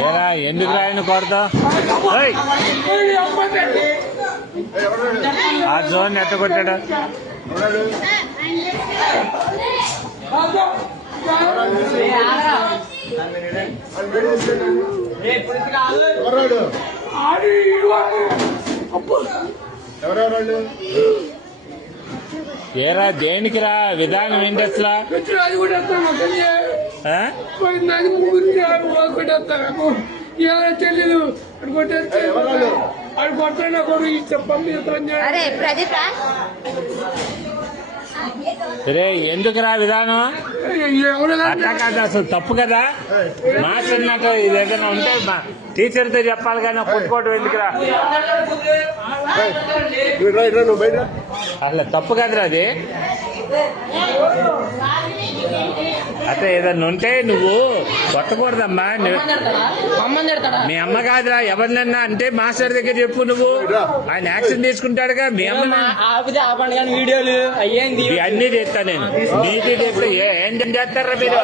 ఏరా ఎందుకు రాయను కొడతా ఆ జోన్ ఎట్ట కొట్టాడా ఏరా దేనికి రా విధానం ఏంటి అసలు తెలియదు అది కొట్టాను కూడా చెప్పండి. రే ఎందుకు రా విధానం అట్లా కాదు అసలు తప్పు కదా మాస్టర్ నాకు ఇది ఏదైనా ఉంటే టీచర్తో చెప్పాలి కానీ కొట్టుకోవటం ఎందుకురా అసలు తప్పు కదరా అది అట్లా ఏదన్నా ఉంటే నువ్వు కొట్టకూడదమ్మా మీ అమ్మ కాదురా ఎవరినన్నా అంటే మాస్టర్ దగ్గర చెప్పు నువ్వు ఆయన యాక్షన్ తీసుకుంటాడుగా మీ అమ్మ వీడియోలు అన్నీ చేస్తా నేను నీటి చేస్తే ఏం చేస్తారా మీరు